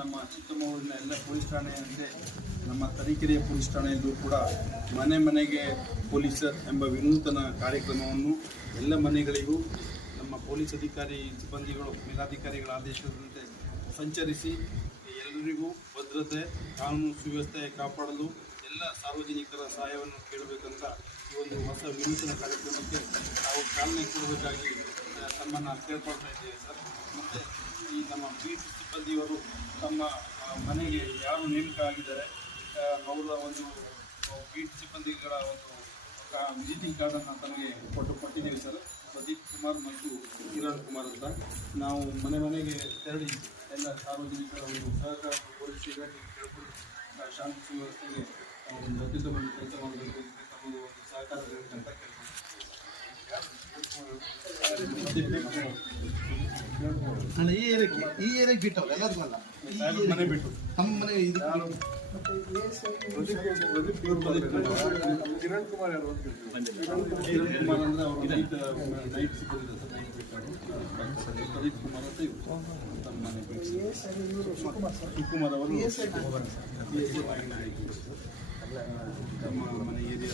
ನಮ್ಮ ಚಿಕ್ಕಮಗಳೂರಿನ ಎಲ್ಲ ಪೊಲೀಸ್ ಠಾಣೆಯಂತೆ ನಮ್ಮ ತರೀಕೆರೆಯ ಪೊಲೀಸ್ ಠಾಣೆಯಲ್ಲೂ ಕೂಡ ಮನೆ ಮನೆಗೆ ಪೊಲೀಸರ್ ಎಂಬ ವಿನೂತನ ಕಾರ್ಯಕ್ರಮವನ್ನು ಎಲ್ಲ ಮನೆಗಳಿಗೂ ನಮ್ಮ ಪೊಲೀಸ್ ಅಧಿಕಾರಿ ಸಿಬ್ಬಂದಿಗಳು, ಮೇಲಾಧಿಕಾರಿಗಳ ಆದೇಶದಂತೆ ಸಂಚರಿಸಿ ಎಲ್ಲರಿಗೂ ಭದ್ರತೆ, ಕಾನೂನು ಸುವ್ಯವಸ್ಥೆ ಕಾಪಾಡಲು ಎಲ್ಲ ಸಾರ್ವಜನಿಕರ ಸಹಾಯವನ್ನು ಕೇಳಬೇಕಂತ ಈ ಒಂದು ಹೊಸ ವಿನೂತನ ಕಾರ್ಯಕ್ರಮಕ್ಕೆ ನಾವು ಚಾಲನೆ ಕೊಡಬೇಕಾಗಿ ತಮ್ಮನ್ನು ಕೇಳ್ಕೊಳ್ತಾ ಇದ್ದೇವೆ ಸರ್. ಮತ್ತು ಈ ನಮ್ಮ ಬೀಟ್ ಸಿಬ್ಬಂದಿಯವರು ತಮ್ಮ ಮನೆಗೆ ಯಾರು ನೇಮಕ ಆಗಿದ್ದಾರೆ ಅವರ ಒಂದು ಬೀಟ್ ಸಿಬ್ಬಂದಿಗಳ ಒಂದು ವಿಸಿಟಿಂಗ್ ಕಾರ್ಡನ್ನು ತಮಗೆ ಕೊಟ್ಟು ಕೊಟ್ಟಿದ್ದೀವಿ ಸರ್. ಪ್ರದೀಪ್ ಕುಮಾರ್ ಮತ್ತು ಕಿರಣ್ ಕುಮಾರ್ ಅಂತ. ನಾವು ಮನೆ ಮನೆಗೆ ತೆರಳಿ ಎಲ್ಲ ಸಾರ್ವಜನಿಕರ ಒಂದು ಸಹಕಾರ ಪೊಲೀಸ್ ಇಲಾಖೆ ಕೇಳ್ಕೊಂಡು ಶಾಂತಿ ವ್ಯವಸ್ಥೆಗೆ ಒಂದು ಅತ್ಯುತ್ತಮ ಕೆಲಸ ಅಲ್ಲ ಈ ಏರಿಯಾಕ್ಕೆ ಈ ಏರಿಯಾಕ್ಕೆ ಬಿಟ್ಟವ್ರು ಎಲ್ಲರಿಗೂ ಅಲ್ಲ ಈ ಸಾಹೇಬ್ರ ಮನೆ ಬಿಟ್ಟು ನಮ್ಮ ಮನೆ ಇದು ಕಿರಣ್ ಕುಮಾರ್ ಯಾರು ಕಿರಣ್ ಕುಮಾರ್ ಅಂದ್ರೆ ಅವರು ನೈಟ್ ನೈಟ್ ಸಿಕ್ಕಿದ್ರು ಸರ್ ನೈಟ್ ಬಿಟ್ಟರು ಪ್ರದೀಪ್ ಕುಮಾರ್ ಅಂತ ಇವರು ತಮ್ಮ ಮನೆ ಬಿಟ್ಟು ಶಿವಕುಮಾರ್ ಅವರು ತಮ್ಮ ಮನೆ area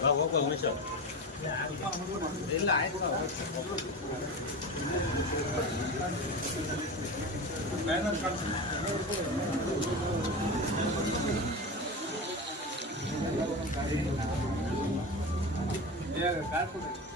Vâng, có quần mới chở. Đến lại cũng được. Bé nó con. Yeah, that's what it is.